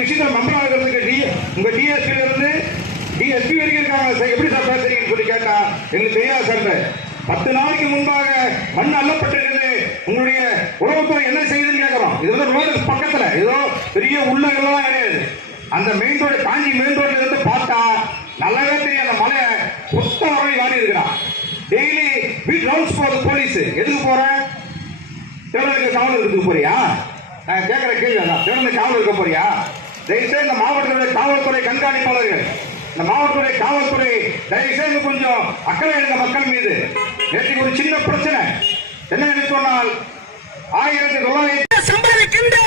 விஷயத்தை மெம்பர் ஆகிறதுக்கு டி உங்க டிஎஸ்பில இருந்து டிஎஸ்பி வரைக்கும் இருக்காங்க சார். எப்படி சார் பேசுறீங்கன்னு சொல்லி கேட்டா எங்களுக்கு தெரியாது சார் பத்து நாளைக்கு முன்பாக மண் அள்ளப்பட்டிருக்குது உங்களுடைய உறவுத்துறை என்ன செய்யுதுன்னு கேட்கிறோம் இது வந்து ரோடு பக்கத்துல ஏதோ பெரிய உள்ள எல்லாம் கிடையாது. அந்த மெயின் ரோடு காஞ்சி மெயின் ரோட்ல இருந்து பார்த்தா நல்லாவே தெரியும் அந்த மலை சுத்த வரை வாங்கி இருக்கிறான் டெய்லி வீட் ரவுண்ட்ஸ் போறது போலீஸ் எதுக்கு போற? தேவனுக்கு காவல் இருக்க போறியா? நான் கேட்குற கேள்வி அதான். தேவனுக்கு காவல் இருக்க போறியா? தயவுசெய்து இந்த மாவட்டத்துடைய காவல்துறை கண்காணிப்பாளர்கள் இந்த மாவட்டத்துறை காவல்துறை தயவுசெய்து கொஞ்சம் அக்கறை எடுங்க மக்கள் மீது நேற்று ஒரு சின்ன பிரச்சனை. என்ன சொன்னால் ஆயிரத்தி தொள்ளாயிரத்தி சம்பாதிக்கின்ற